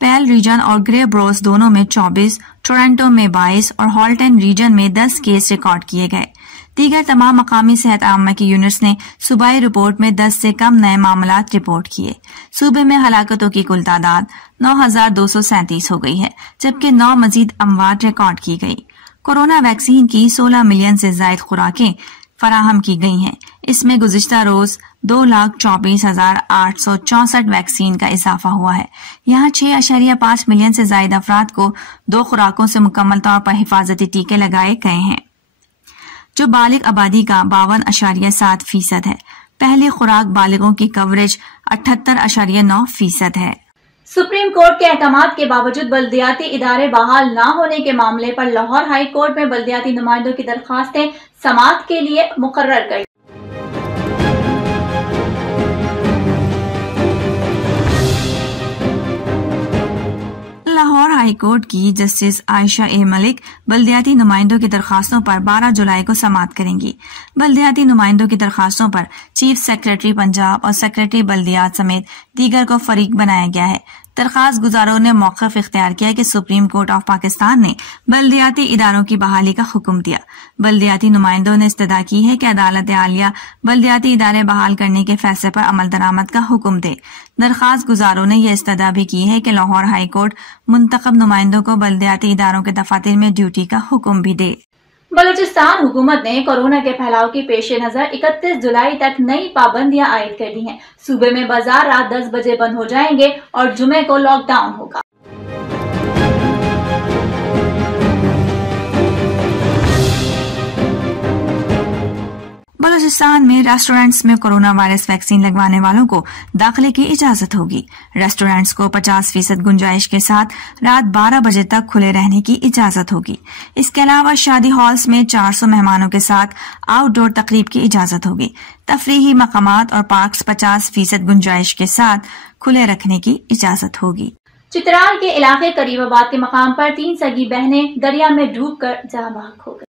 پیل region اور گرے Bruce دونوں میں 24، ٹورنٹو میں 22 اور ہالٹن ریجن میں 10 کیس ریکارڈ کیے گئے۔ دیگر تمام مقامی صحت عامہ کی یونٹس نے صوبائی رپورٹ میں 10 سے کم نئے معاملات رپورٹ کیے۔ صوبے میں ہلاکتوں کی کل تعداد 9237 ہو گئی ہے، جبکہ 9 مزید اموات ریکارڈ کی گئی۔ کورونا ویکسین کی 16 ملین سے زائد خوراکیں فراہم کی گئی ہیں۔ اس میں گزشتہ روز 2,24,864 ویکسین کا اضافہ ہوا ہے۔ یہاں 6.5 ملین سے زائد افراد کو 2 خوراکوں سے مکمل طور پر حفاظتی ٹیکے لگائے گئے ہیں، جو بالغ آبادی کا 52.7% ہے۔ پہلی خوراک بالغوں کی کوریج 78.9% ہے۔ سپریم کورٹ کے احکامات کے باوجود بلدیاتی ادارے بحال نہ ہونے کے معاملے پر لاہور ہائی کورٹ میں بلدیاتی نمائندوں کی درخواستیں سماعت کے لیے مقرر کر لی۔ لاہور ہائی کورٹ کی جسٹس عائشہ اے ملک بلدیاتی نمائندوں کی درخواستوں پر 12 جولائی کو سماعت کریں گی۔ بلدیاتی نمائندوں کی درخواستوں پر چیف سیکریٹری پنجاب اور سیکریٹری بلدیات سمیت دیگر کو فریق بنایا گیا ہے۔ درخواست گزاروں نے موقف اختیار کیا کہ سپریم کورٹ آف پاکستان نے بلدیاتی اداروں کی بحالی کا حکم دیا۔ بلدیاتی نمائندوں نے استدعا کی ہے کہ عدالت عالیہ بلدیاتی ادارے بحال کرنے کے فیصلے پر عمل درآمد کا حکم دے۔ درخواست گزاروں نے یہ استدعا بھی کی ہے کہ لاہور ہائی کورٹ منتخب نمائندوں کو بلدیاتی اداروں کے دفاتر میں ڈیوٹی کا حکم بھی دے۔ بلوچستان حکومت نے کورونا کے پھیلاؤ کے پیش نظر 31 جولائی تک نئی پابندیاں عائد کر دی ہیں۔ صوبے میں بازار رات 10 بجے بند ہو جائیں گے اور جمعے کو لاک ڈاؤن ہوگا۔ بلوچستان میں ریسٹورینٹس میں کورونا وائرس ویکسین لگوانے والوں کو داخلے کی اجازت ہوگی۔ ریسٹورینٹس کو 50% گنجائش کے ساتھ رات 12 بجے تک کھلے رہنے کی اجازت ہوگی۔ اس کے علاوہ شادی ہالز میں 400 مہمانوں کے ساتھ آؤٹ ڈور تقریب کی اجازت ہوگی۔ تفریحی مقامات اور پارکس 50% گنجائش کے ساتھ کھلے رکھنے کی اجازت ہوگی۔ چترال کے علاقے قریب آباد کے مقام پر 3 سگی بہنیں دریا میں ڈوب کر جاں بحق ہو گئی۔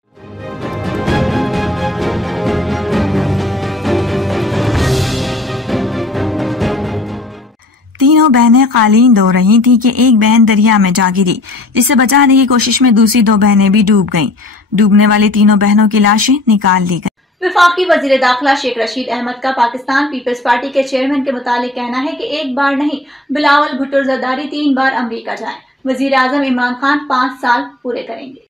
تینوں بہنیں قالین دھو رہی تھیں کہ ایک بہن دریا میں جا گری، جسے بچانے کی کوشش میں دوسری 2 بہنیں بھی ڈوب گئیں۔ ڈوبنے والی تینوں بہنوں کی لاشیں نکال لی گئیں۔ وفاقی وزیر داخلہ شیخ رشید احمد کا پاکستان پیپلز پارٹی کے چیئرمین کے متعلق کہنا ہے کہ ایک بار نہیں بلاول بھٹو زرداری 3 بار امریکہ جائیں۔ وزیر اعظم عمران خان 5 سال پورے کریں گے۔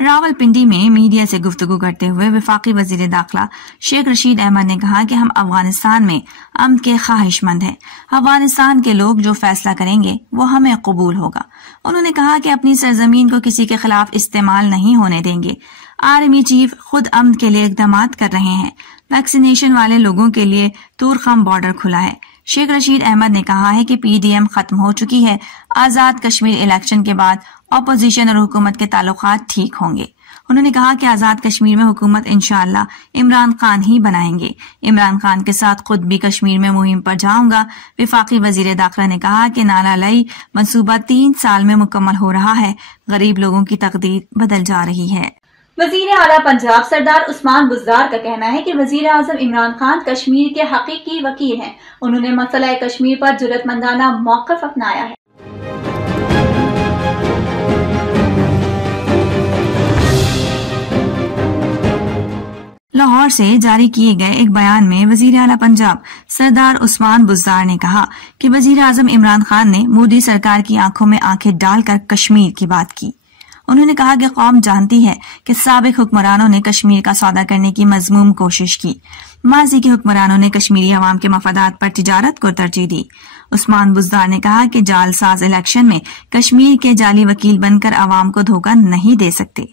راولپنڈی میں میڈیا سے گفتگو کرتے ہوئے وفاقی وزیر داخلہ شیخ رشید احمد نے کہا کہ ہم افغانستان میں امن کے خواہش مند ہیں۔ افغانستان کے لوگ جو فیصلہ کریں گے وہ ہمیں قبول ہوگا۔ انہوں نے کہا کہ اپنی سرزمین کو کسی کے خلاف استعمال نہیں ہونے دیں گے۔ آرمی چیف خود امن کے لیے اقدامات کر رہے ہیں۔ ویکسینیشن والے لوگوں کے لیے تورخم بارڈر کھلا ہے۔ شیخ رشید احمد نے کہا ہے کہ PDM ختم ہو چکی ہے۔ آزاد کشمیر الیکشن کے بعد اپوزیشن اور حکومت کے تعلقات ٹھیک ہوں گے۔ انہوں نے کہا کہ آزاد کشمیر میں حکومت انشاءاللہ عمران خان ہی بنائیں گے۔ عمران خان کے ساتھ خود بھی کشمیر میں مہم پر جاؤں گا۔ وفاقی وزیر داخلہ نے کہا کہ نالا لئی منصوبہ 3 سال میں مکمل ہو رہا ہے۔ غریب لوگوں کی تقدیر بدل جا رہی ہے۔ وزیر اعلیٰ پنجاب سردار عثمان بزدار کا کہنا ہے کہ وزیر اعظم عمران خان کشمیر کے حقیقی وکیل ہیں۔ انہوں نے مسئلہ کشمیر پر جرأت مندانہ موقف اپنایا ہے۔ لاہور سے جاری کیے گئے ایک بیان میں وزیر اعلیٰ پنجاب سردار عثمان بزدار نے کہا کہ وزیر اعظم عمران خان نے مودی سرکار کی آنکھوں میں آنکھیں ڈال کر کشمیر کی بات کی۔ انہوں نے کہا کہ قوم جانتی ہے کہ سابق حکمرانوں نے کشمیر کا سودا کرنے کی مذموم کوشش کی۔ ماضی کے حکمرانوں نے کشمیری عوام کے مفادات پر تجارت کو ترجیح دی۔ عثمان بزدار نے کہا کہ جعل ساز الیکشن میں کشمیر کے جعلی وکیل بن کر عوام کو دھوکہ نہیں دے سکتے۔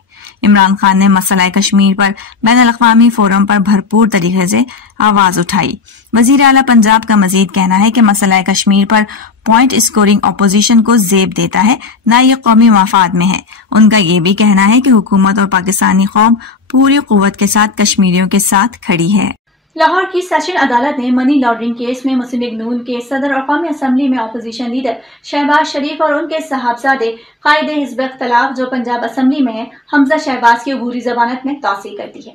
عمران خان نے مسئلہ کشمیر پر بین الاقوامی فورم پر بھرپور طریقے سے آواز اٹھائی۔ وزیر اعلیٰ پنجاب کا مزید کہنا ہے کہ مسئلہ کشمیر پر پوائنٹ اسکورنگ اپوزیشن کو زیب دیتا ہے، نہ یہ قومی مفاد میں ہے۔ ان کا یہ بھی کہنا ہے کہ حکومت اور پاکستانی قوم پوری قوت کے ساتھ کشمیریوں کے ساتھ کھڑی ہے۔ لاہور کی سیشن عدالت نے منی لانڈرنگ کیس میں مسلم لیگ نون کے صدر اور قومی اسمبلی میں اپوزیشن لیڈر شہباز شریف اور ان کے صاحبزادے قائد حزب اختلاف جو پنجاب اسمبلی میں ہیں حمزہ شہباز کی عبوری ضمانت میں توسیع کر دی ہے۔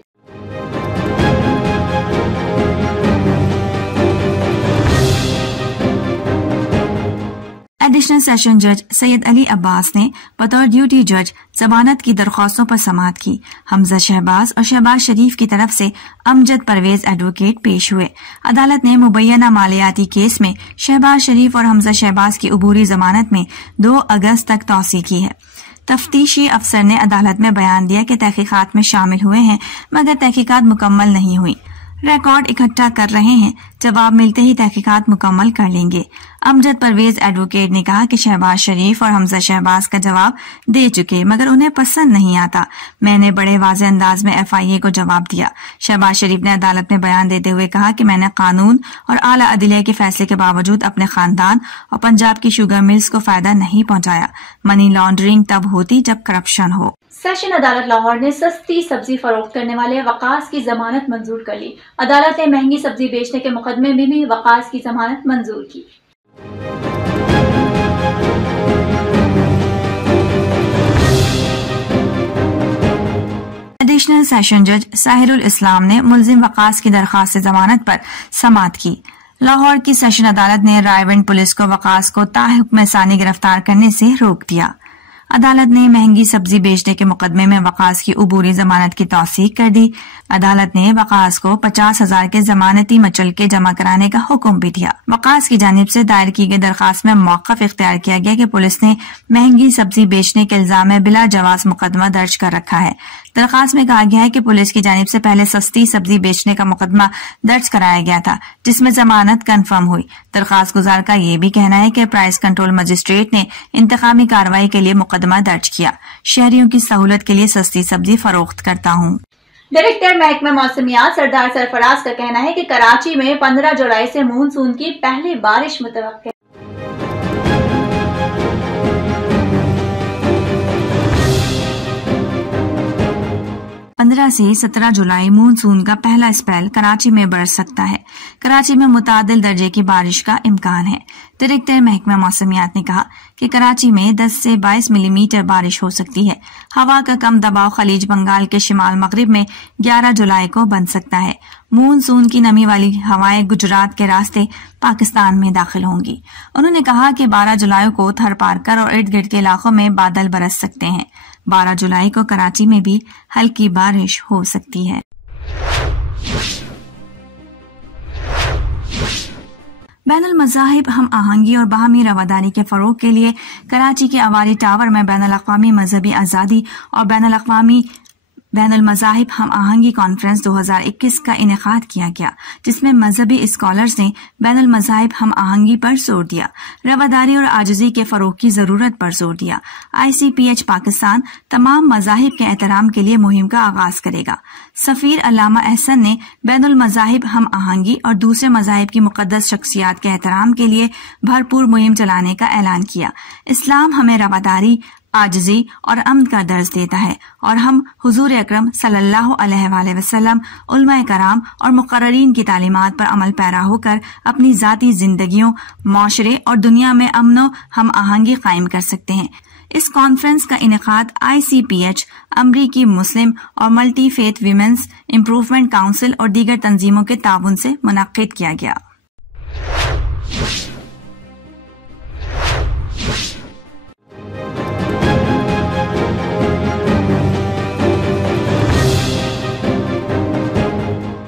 ایڈیشنل سیشن جج سید علی عباس نے بطور ڈیوٹی جج ضمانت کی درخواستوں پر سماعت کی۔ حمزہ شہباز اور شہباز شریف کی طرف سے امجد پرویز ایڈوکیٹ پیش ہوئے۔ عدالت نے مبینہ مالیاتی کیس میں شہباز شریف اور حمزہ شہباز کی عبوری ضمانت میں 2 اگست تک توسیع کی ہے۔ تفتیشی افسر نے عدالت میں بیان دیا کہ تحقیقات میں شامل ہوئے ہیں مگر تحقیقات مکمل نہیں ہوئی، ریکارڈ اکٹھا کر رہے ہیں، جواب ملتے ہی تحقیقات مکمل کر لیں گے۔ امجد پرویز ایڈوکیٹ نے کہا کہ شہباز شریف اور حمزہ شہباز کا جواب دے چکے مگر انہیں پسند نہیں آتا، میں نے بڑے واضح انداز میں FIA کو جواب دیا۔ شہباز شریف نے عدالت میں بیان دیتے ہوئے کہا کہ میں نے قانون اور اعلیٰ عدلیہ کے فیصلے کے باوجود اپنے خاندان اور پنجاب کی شوگر ملز کو فائدہ نہیں پہنچایا۔ منی لانڈرنگ تب ہوتی جب کرپشن ہو۔ سیشن عدالت لاہور نے سستی سبزی فروخت کرنے والے وقاص کی ضمانت منظور کر لی۔ عدالت نے مہنگی سبزی بیچنے کے مقدمے میں بھی وقاص کی ضمانت منظور کی۔ ایڈیشنل سیشن جج ساحر الاسلام نے ملزم وقاص کی درخواست ضمانت پر سماعت کی۔ لاہور کی سیشن عدالت نے رائے ونڈ پولیس کو وقاص کو تاحکم ثانی گرفتار کرنے سے روک دیا۔ عدالت نے مہنگی سبزی بیچنے کے مقدمے میں وقاص کی عبوری ضمانت کی توثیق کر دی۔ عدالت نے وقاص کو 50,000 کے ضمانتی مچلکے جمع کرانے کا حکم بھی دیا۔ وقاص کی جانب سے دائر کی گئی درخواست میں موقف اختیار کیا گیا کہ پولیس نے مہنگی سبزی بیچنے کے الزام میں بلا جواز مقدمہ درج کر رکھا ہے۔ درخواست میں کہا گیا ہے کہ پولیس کی جانب سے پہلے سستی سبزی بیچنے کا مقدمہ درج کرایا گیا تھا جس میں ضمانت کنفرم ہوئی۔ درخواست گزار کا یہ بھی کہنا ہے کہ پرائس کنٹرول مجسٹریٹ نے انتقامی کارروائی کے لیے مقدمہ درج کیا۔ شہریوں کی سہولت کے لیے سستی سبزی فروخت کرتا ہوں۔ ڈائریکٹر محکمہ موسمیات سردار سرفراز کا کہنا ہے کہ کراچی میں 15 جولائی سے مونسون کی پہلی بارش متوقع ہے۔ 15 سے 17 جولائی مونسون کا پہلا اسپیل کراچی میں برس سکتا ہے۔ کراچی میں متعدل درجے کی بارش کا امکان ہے۔ ڈائریکٹر محکمہ موسمیات نے کہا کہ کراچی میں 10 سے 22 ملی میٹر بارش ہو سکتی ہے۔ ہوا کا کم دباؤ خلیج بنگال کے شمال مغرب میں 11 جولائی کو بن سکتا ہے۔ مونسون کی نمی والی ہوائیں گجرات کے راستے پاکستان میں داخل ہوں گی۔ انہوں نے کہا کہ 12 جولائی کو تھر پارکر اور ارد گرد کے علاقوں میں بادل برس سکتے ہیں۔ 12 جولائی کو کراچی میں بھی ہلکی بارش ہو سکتی ہے۔ بین المذاہب ہم آہنگی اور باہمی رواداری کے فروغ کے لیے کراچی کے عواری ٹاور میں بین الاقوامی مذہبی آزادی اور بین المذاہب ہم آہنگی کانفرنس 2021 کا انعقاد کیا گیا، جس میں مذہبی اسکالرز نے بین المذاہب ہم آہنگی پر زور دیا، رواداری اور عاجزی کے فروغ کی ضرورت پر زور دیا۔ ICPH پاکستان تمام مذاہب کے احترام کے لیے مہم کا آغاز کرے گا۔ سفیر علامہ احسن نے بین المذاہب ہم آہنگی اور دوسرے مذاہب کی مقدس شخصیات کے احترام کے لیے بھرپور مہم چلانے کا اعلان کیا۔ اسلام ہمیں رواداری، عاجزی اور امن کا درس دیتا ہے اور ہم حضور اکرم صلی اللہ علیہ وآلہ وسلم، علماء کرام اور مقررین کی تعلیمات پر عمل پیرا ہو کر اپنی ذاتی زندگیوں، معاشرے اور دنیا میں امن و ہم آہنگی قائم کر سکتے ہیں۔ اس کانفرنس کا انعقاد ICPH، امریکی مسلم اور multi faith women's improvement council اور دیگر تنظیموں کے تعاون سے منعقد کیا گیا۔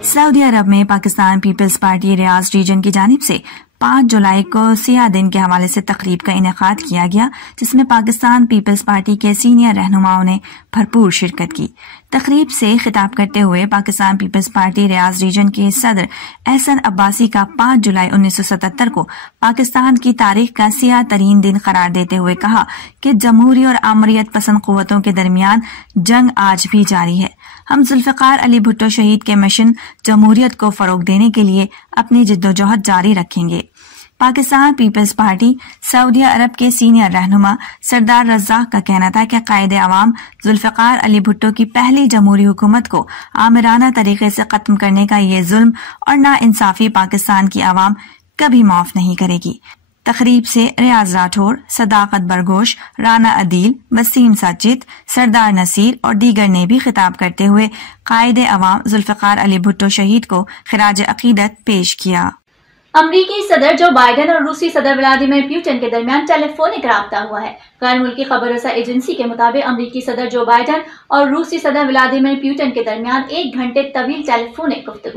سعودی عرب میں پاکستان پیپلز پارٹی ریاض ریجن کی جانب سے 5 جولائی کو سیاہ دن کے حوالے سے تقریب کا انعقاد کیا گیا، جس میں پاکستان پیپلز پارٹی کے سینئر رہنماؤں نے بھرپور شرکت کی۔ تقریب سے خطاب کرتے ہوئے پاکستان پیپلز پارٹی ریاض ریجن کے صدر احسن عباسی کا 5 جولائی 1977 کو پاکستان کی تاریخ کا سیاہ ترین دن قرار دیتے ہوئے کہا کہ جمہوری اور آمریت پسند قوتوں کے درمیان جنگ آج بھی جاری ہے۔ ہم ذوالفقار علی بھٹو شہید کے مشن جمہوریت کو فروغ دینے کے لیے اپنی جدوجہد جاری رکھیں گے۔ پاکستان پیپلز پارٹی سعودیہ عرب کے سینئر رہنما سردار رزاق کا کہنا تھا کہ قائد عوام ذوالفقار علی بھٹو کی پہلی جمہوری حکومت کو آمرانہ طریقے سے ختم کرنے کا یہ ظلم اور ناانصافی پاکستان کی عوام کبھی معاف نہیں کرے گی۔ تقریب سے ریاض راٹھور، صداقت برگوش، رانا عدیل، وسیم ساجد، سردار نصیر اور دیگر نے بھی خطاب کرتے ہوئے قائد عوام ذوالفقار علی بھٹو شہید کو خراج عقیدت پیش کیا۔ امریکی صدر جو بائیڈن اور روسی صدر ولادیمیر پوٹن کے درمیان ٹیلی فونک رابطہ ہوا ہے۔ غیر ملکی خبر رساں ایجنسی کے مطابق امریکی صدر جو بائیڈن اور روسی صدر ولادیمیر پوٹن کے درمیان 1 گھنٹے طویل ٹیلی فونک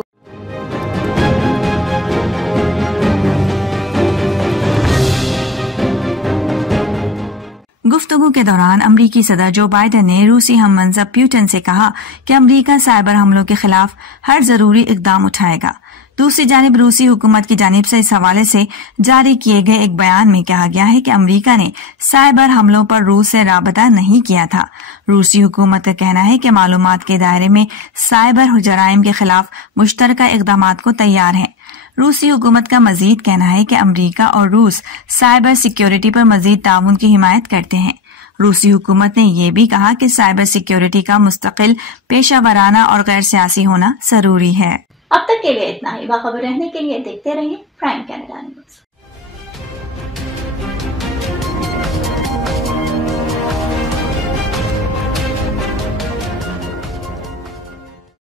گفتگو کے دوران امریکی صدر جو بائیڈن نے روسی ہم منصب پوٹن سے کہا کہ امریکہ سائبر حملوں کے خلاف ہر ضروری اقدام اٹھائے گا۔ دوسری جانب روسی حکومت کی جانب سے اس حوالے سے جاری کیے گئے ایک بیان میں کہا گیا ہے کہ امریکہ نے سائبر حملوں پر روس سے رابطہ نہیں کیا تھا۔ روسی حکومت کا کہنا ہے کہ معلومات کے دائرے میں سائبر جرائم کے خلاف مشترکہ اقدامات کو تیار ہیں۔ روسی حکومت کا مزید کہنا ہے کہ امریکہ اور روس سائبر سیکیورٹی پر مزید تعاون کی حمایت کرتے ہیں۔ روسی حکومت نے یہ بھی کہا کہ سائبر سیکیورٹی کا مستقل، پیشہ ورانہ اور غیر سیاسی ہونا ضروری ہے۔ اب تک کے لیے اتنا ہی۔ باخبر رہنے کے لیے دیکھتے رہیے پرائم کینیڈا نیوز۔